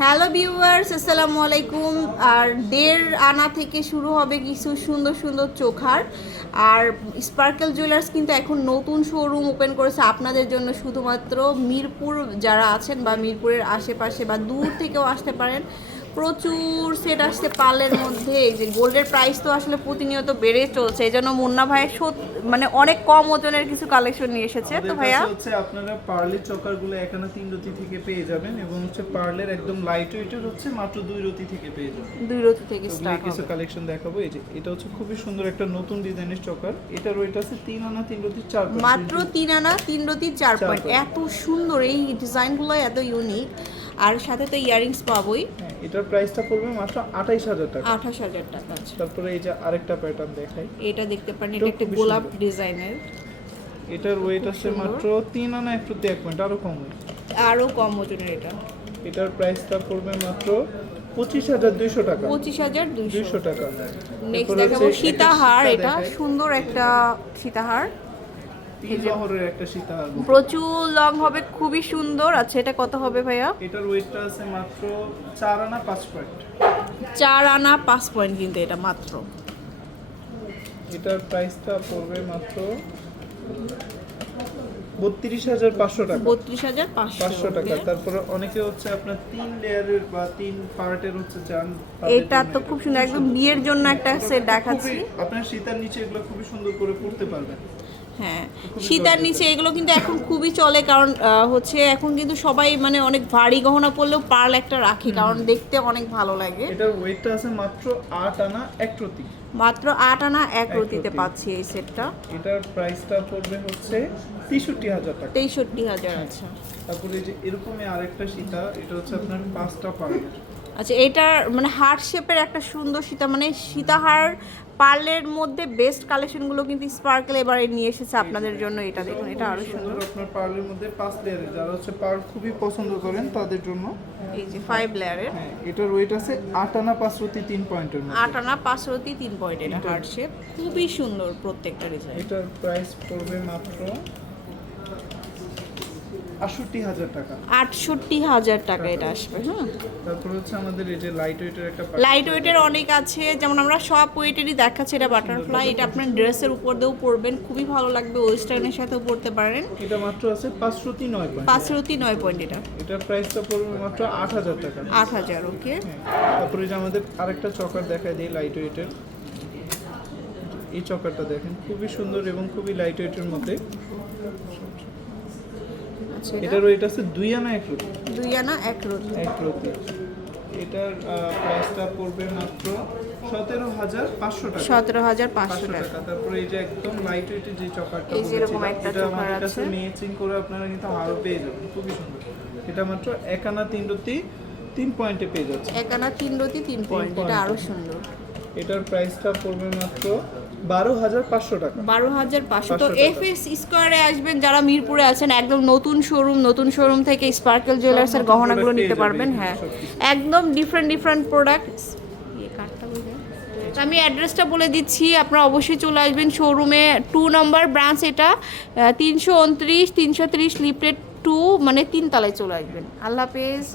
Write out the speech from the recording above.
Hello viewers, আসসালামু আলাইকুম। আর দেড় আনা থেকে শুরু হবে কিছু সুন্দর সুন্দর চোখার। আর স্পার্কেল জুয়েলার্স কিন্তু এখন নতুন শোরুম ওপেন করেছে আপনাদের জন্য শুধুমাত্র মিরপুর যারা আছেন বা মিরপুরের আশেপাশে বা দূর থেকেও আসতে পারেন। প্রচুর সেট আসছে পার্লের মধ্যে। এই যে গোল্ডের প্রাইস তো আসলে প্রতিনিয়ত বেড়ে চলছে। এই জন্য মুন্না ভাই সত- মানে অনেক কম ওজনের কিছু কালেকশন নিয়ে এসেছে। তো ভাইয়া? হচ্ছে আপনারা পার্লের চকারগুলো এখানে তিন রতি থেকে পেয়ে যাবেন এবং হচ্ছে পার্লের একদম লাইট ওয়েটের হচ্ছে মাত্র দুই রতি থেকে পেয়ে যাবেন। দুই রতি থেকে স্টার্ট কিছু কালেকশন দেখাবো। এই যে এটা হচ্ছে খুবই সুন্দর একটা নতুন ডিজাইনের চকার। এটা ওয়েট আছে তিন আনা তিন রতি চার মাত্র তিন আনা তিন রতি চার পয়েন্ট এত সুন্দর এই ডিজাইনগুলো এত ইউনিক আর সাথে তো ইয়ারিংস পাবোই। এটার প্রাইসটা পড়বে মাত্র আঠাইশ হাজার টাকা। আঠাশ হাজার টাকা তারপরে এই যে আরেকটা প্যাটার্ন দেখাই। এটা দেখতে পারেন এটা একটা গোলাপ ডিজাইনের। এটার ওয়েট আছে মাত্র তিন আনা এক প্রতি এক পয়েন্ট আরও কম। আরও কম ওজনের এটা। এটার প্রাইসটা পড়বে মাত্র পঁচিশ হাজার দুইশো টাকা। পঁচিশ হাজার দুইশো। টাকা। নেক্সট দেখাবো সীতাহার এটা সুন্দর একটা সীতাহার। একটা প্রচুর লং হবে খুবই সুন্দর। আচ্ছা এটা কত হবে ভাইয়া? এটার ওয়েটটা আছে মাত্র 4 আনা পাঁচ পয়েন্ট। চার আনা পাঁচ পয়েন্ট কিন্তু এটা মাত্র। এটার প্রাইসটা পড়বে মাত্র বত্রিশ হাজার পাঁচশো টাকা। বত্রিশ হাজার পাঁচশো টাকা। তারপরে অনেকে হচ্ছে আপনার তিন লেয়ারের বা তিন পার্টের হচ্ছে চান এটা তো খুব সুন্দর একদম বিয়ের জন্য একটা সেট দেখাচ্ছি। আপনার সীতার নিচে এগুলো খুবই সুন্দর করে পড়তে পারবেন। হ্যাঁ সীতার নিচে এগুলো কিন্তু এখন খুবই চলে কারণ হচ্ছে এখন কিন্তু সবাই মানে অনেক ভারী গহনা পরলেও পার্ল একটা রাখে কারণ দেখতে অনেক ভালো লাগে। এটার ওয়েটটা আছে মাত্র আট আনা এক প্রতি মাত্র আট আনা এক রুটিতে রতিতে পাচ্ছি এই সেটটা। এটার প্রাইসটা পড়বে হচ্ছে তেষট্টি হাজার টাকা। তেষট্টি হাজার আচ্ছা। তারপরে যে এরকমই আরেকটা সীতা এটা হচ্ছে আপনার পাঁচটা পার্টের আচ্ছা এটার মানে হার্ট শেপের একটা সুন্দর সীতা মানে সীতাহার পার্লের মধ্যে বেস্ট কালেকশনগুলো কিন্তু স্পার্কেল এবারে নিয়ে এসেছে আপনাদের জন্য এটা দেখুন এটা আরও সুন্দর। আপনার পার্লের মধ্যে পাঁচ লেয়ারের যারা হচ্ছে পার্ল খুবই পছন্দ করেন তাদের জন্য। এই যে ফাইভ লেয়ারের হ্যাঁ এটার ওয়েট আছে আট আনা পাঁচ রতি তিন পয়েন্টের মধ্যে। আট আনা পাঁচ রতি তিন পয়েন্ট এটা হার্ট শেপ খুবই সুন্দর প্রত্যেকটা ডিজাইন এটার প্রাইস পড়বে মাত্র আটষট্টি হাজার টাকা। আটষট্টি হাজার টাকা এটা আসবে হ্যাঁ। তারপর হচ্ছে আমাদের এই যে লাইট ওয়েটের একটা লাইট ওয়েটের অনেক আছে যেমন আমরা সব ওয়েটেরই দেখাচ্ছি এটা বাটারফ্লাই এটা আপনার ড্রেসের উপর দিয়েও পরবেন খুবই ভালো লাগবে ওয়েস্টার্নের সাথেও পরতে পারেন। এটা মাত্র আছে নয় পয়েন্ট নয় পয়েন্ট এটা। এটার প্রাইসটা পড়বে মাত্র আট হাজার টাকা। আট হাজার ওকে। হ্যাঁ তারপরে যে আমাদের আরেকটা চকার দেখায় দিই লাইট ওয়েটের এই চকারটা দেখেন খুবই সুন্দর এবং খুবই লাইট ওয়েটের মধ্যে। আচ্ছা এটা। এটার ওয়েট আছে দুই আনা এক রতি দুই আনা এক রতি এক রতি এটার প্রাইসটা পড়বে মাত্র সতেরো হাজার পাঁচশো টাকা। সতেরো হাজার পাঁচশো টাকা। তারপরে এই যে একদম লাইট ওয়েটের যে চকারটা এই যে এরকম একটা এটা চকার আছে। মেচিং করে আপনারা কিন্তু আরও পেয়ে যাবেন। খুবই সুন্দর। এটা মাত্র এক আনা তিন রতি তিন পয়েন্টে পেয়ে যাচ্ছে এক আনা তিন রতি তিন পয়েন্ট এটা আরও সুন্দর। এটার প্রাইসটা পড়বে মাত্র বারো হাজার পাঁচশো টাকা। বারো হাজার পাঁচশো। তো এফ এস স্কোয়ারে আসবেন যারা মিরপুরে আছেন একদম নতুন শোরুম নতুন শোরুম থেকে স্পার্কেল জুয়েলার্সের গহনাগুলো নিতে পারবেন হ্যাঁ। একদম ডিফারেন্ট ডিফারেন্ট প্রোডাক্ট আমি অ্যাড্রেসটা বলে দিচ্ছি আপনারা অবশ্যই চলে আসবেন শোরুমে টু নম্বর ব্রাঞ্চ এটা তিনশো উনত্রিশ তিনশো ত্রিশ লিফটেড টু মানে তিন তলায় চলে আসবেন। আল্লাহ হাফেজ।